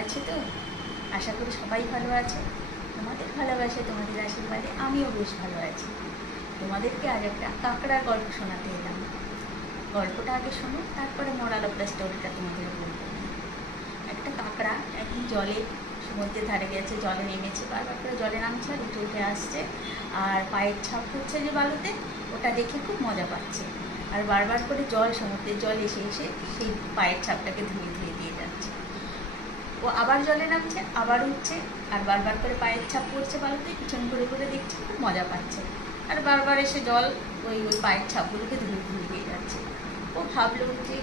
আছে তো? আশা করি সবাই ভালো আছে। তোমাদের ভালোবাসে, তোমাদের আশীর্বাদে আমিও বেশ ভালো আছি। তোমাদেরকে আজ একটা কাঁকড়ার গল্প শোনাতে এলাম। গল্পটা আগে শোনো, তারপরে মোরাল অফ দ্য স্টোরিটা তোমাদের বলবো। একটা কাঁকড়া একদিন জলে সমুদ্রের ধারে গেছে, জলে নেমেছে, বারবার করে জলে নামছে আর উঠে উঠে আসছে, আর পায়ের ছাপ পড়ছে যে বালুতে, ওটা দেখে খুব মজা পাচ্ছে। আর বারবার করে সমুদ্রের জল এসে এসে সেই পায়ের ছাপটাকে ধুয়ে ধুয়ে দিয়ে যাচ্ছে। ও আবার জলে নামছে, আবার উঠছে, আর বারবার করে পায়ের ছাপ পড়ছে বালুতে, পিছন ঘুরে ঘুরে দেখছে, খুব মজা পাচ্ছে। আর বারবার এসে জল ওই পায়ের ছাপগুলোকে ধুয়ে ধুয়ে দিয়ে যাচ্ছে। ও ভাবলো যে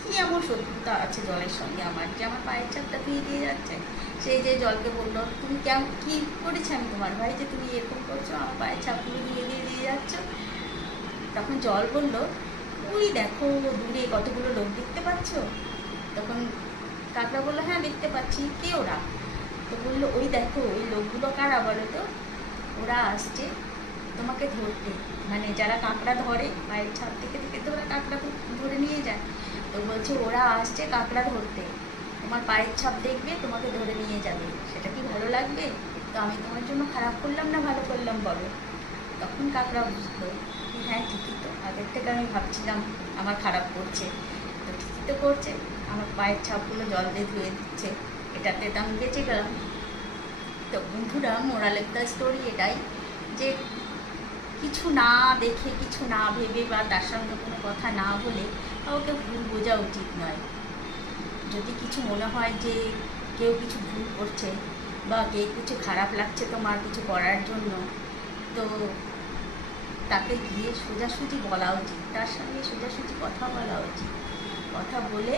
কি এমন শত্রুতা আছে জলের সঙ্গে আমার, যে আমার পায়ের ছাপটা ধুয়ে দিয়ে যাচ্ছে। সেই যে জলকে বললো, তুমি কেমন কী করেছি আমি তোমার ভাই, যে তুমি এরকম করছো, আমার পায়ের ছাপগুলো ধুয়ে দিয়ে দিয়ে যাচ্ছ? তখন জল বলল, ওই দেখো দূরে কতগুলো লোক দেখতে পাচ্ছ? তখন কাকড়া বললো, হ্যাঁ দেখতে পাচ্ছি। কে ওরা? তো বললো, ওই দেখো ওই লোকগুলো কারা বলো তো? ওরা আসছে তোমাকে ধরতে, মানে যারা কাঁকড়া ধরে পায়ের ছাপ থেকে থেকে তো ওরা কাঁকড়া ধরে নিয়ে যায়। তো বলছে ওরা আসছে কাঁকড়া ধরতে, তোমার পায়ের ছাপ দেখবে, তোমাকে ধরে নিয়ে যাবে। সেটা কি ভালো লাগবে? তো আমি তোমার জন্য খারাপ করলাম না ভালো করলাম বলো? তখন কাকড়া বুঝলো, হ্যাঁ ঠিকই তো, আগের থেকে আমি ভাবছিলাম আমার খারাপ করছে, তো ঠিকই তো করছে, আমার পায়ের ছাপগুলো জল দিয়ে ধুয়ে দিচ্ছে, এটাতে তো আমি বেঁচে গেলাম। তো বন্ধুরা, মোরাল অফ দ্য স্টোরি এটাই, যে কিছু না দেখে, কিছু না ভেবে বা তার সঙ্গে কোনো কথা না বলে কাউকে ভুল বোঝা উচিত নয়। যদি কিছু মনে হয় যে কেউ কিছু ভুল করছে বা কিছু খারাপ লাগছে তোমার কিছু করার জন্য, তো তাকে গিয়ে সোজাসুজি বলা উচিত, তার সঙ্গে সোজাসুজি কথা বলা উচিত। কথা বলে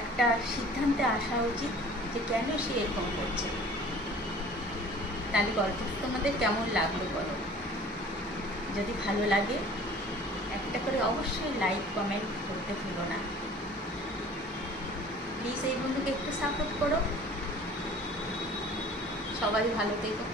একটা সিদ্ধান্তে আসা উচিত যে কেন সে এরকম করছে। তাহলে গল্পটা তোমাদের কেমন লাগলো বলো? যদি ভালো লাগে একটা করে অবশ্যই লাইক কমেন্ট করতে ভুলো না। প্লিজ এই বন্ধুকে একটু সাপোর্ট করো। সবাই ভালো থেকো।